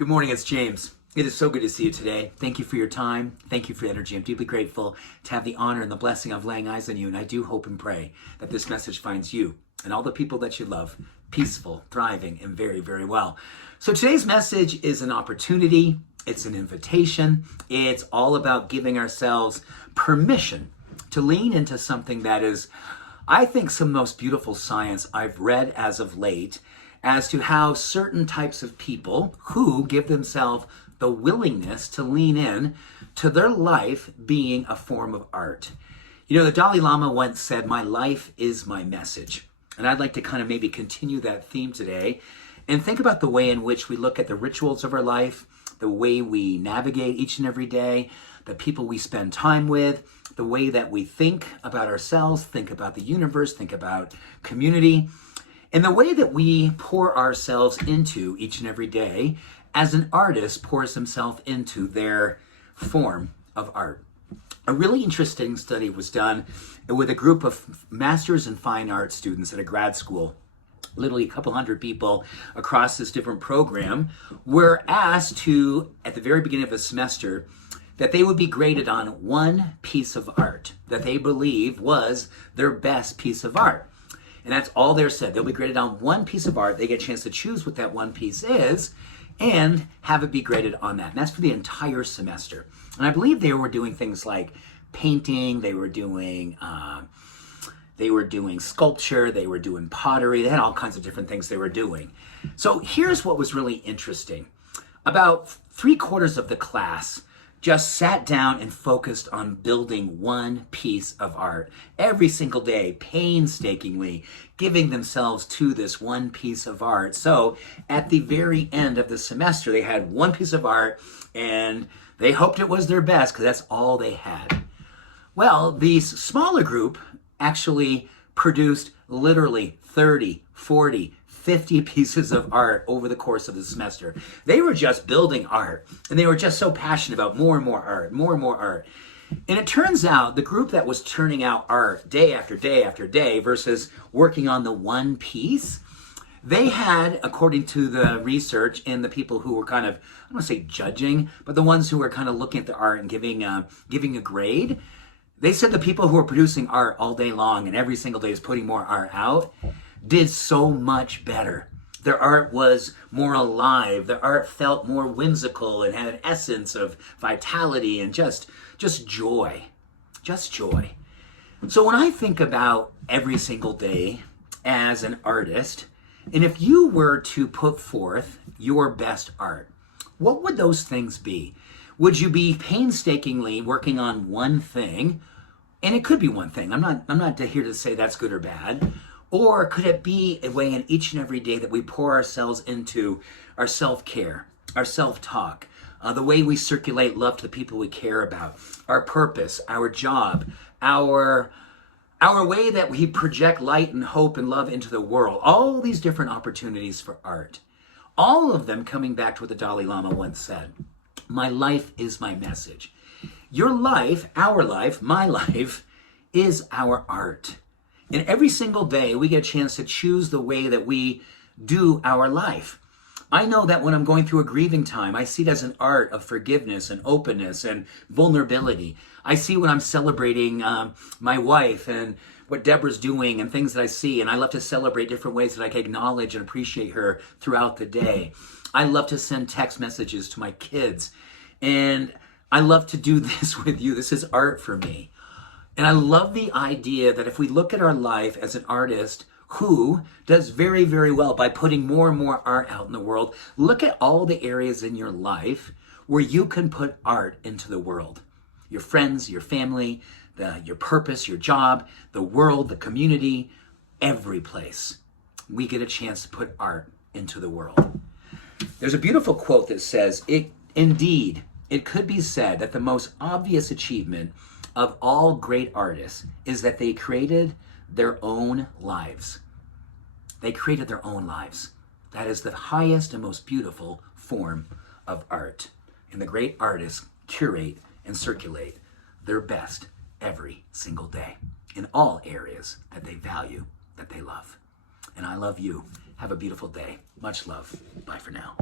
Good morning, it's James. It is so good to see you today. Thank you for your time. Thank you for your energy. I'm deeply grateful to have the honor and the blessing of laying eyes on you. And I do hope and pray that this message finds you and all the people that you love peaceful, thriving, and very, very well. So today's message is an opportunity. It's an invitation. It's all about giving ourselves permission to lean into something that is, I think, some of the most beautiful science I've read as of late, as to how certain types of people who give themselves the willingness to lean in to their life being a form of art. You know, the Dalai Lama once said, "My life is my message." And I'd like to kind of maybe continue that theme today and think about the way in which we look at the rituals of our life, the way we navigate each and every day, the people we spend time with, the way that we think about ourselves, think about the universe, think about community, and the way that we pour ourselves into each and every day as an artist pours himself into their form of art. A really interesting study was done with a group of masters in fine art students at a grad school. Literally a couple hundred people across this different program were asked to, at the very beginning of the semester, that they would be graded on one piece of art that they believe was their best piece of art. And that's all they're said. They'll be graded on one piece of art. They get a chance to choose what that one piece is and have it be graded on that. And that's for the entire semester. And I believe they were doing things like painting, they were doing sculpture, they were doing pottery. They had all kinds of different things they were doing. So here's what was really interesting. About 3/4 of the class just sat down and focused on building one piece of art every single day, painstakingly giving themselves to this one piece of art. So at the very end of the semester, they had one piece of art and they hoped it was their best because that's all they had. Well, the smaller group actually produced literally 30, 40, 50 pieces of art over the course of the semester. They were just building art, and they were just so passionate about more and more art, more and more art. And it turns out the group that was turning out art day after day after day versus working on the one piece, they had, according to the research and the people who were kind of, I don't want to say judging, but the ones who were kind of looking at the art and giving a grade, they said the people who were producing art all day long and every single day is putting more art out did so much better. Their art was more alive. Their art felt more whimsical and had an essence of vitality and just joy. Just joy. So when I think about every single day as an artist, and if you were to put forth your best art, what would those things be? Would you be painstakingly working on one thing? And it could be one thing. I'm not here to say that's good or bad. Or could it be a way in each and every day that we pour ourselves into our self-care, our self-talk, the way we circulate love to the people we care about, our purpose, our job, our way that we project light and hope and love into the world, all these different opportunities for art, all of them coming back to what the Dalai Lama once said, "My life is my message." Your life, our life, my life, is our art. And every single day, we get a chance to choose the way that we do our life. I know that when I'm going through a grieving time, I see it as an art of forgiveness and openness and vulnerability. I see when I'm celebrating my wife and what Deborah's doing and things that I see, and I love to celebrate different ways that I can acknowledge and appreciate her throughout the day. I love to send text messages to my kids, and I love to do this with you. This is art for me. And I love the idea that if we look at our life as an artist who does very, very well by putting more and more art out in the world, look at all the areas in your life where you can put art into the world. Your friends, your family, your purpose, your job, the world, the community, every place. We get a chance to put art into the world. There's a beautiful quote that says, Indeed, it could be said that the most obvious achievement of all great artists is that they created their own lives. They created their own lives. That is the highest and most beautiful form of art. And the great artists curate and circulate their best every single day in all areas that they value, that they love. And I love you. Have a beautiful day. Much love. Bye for now.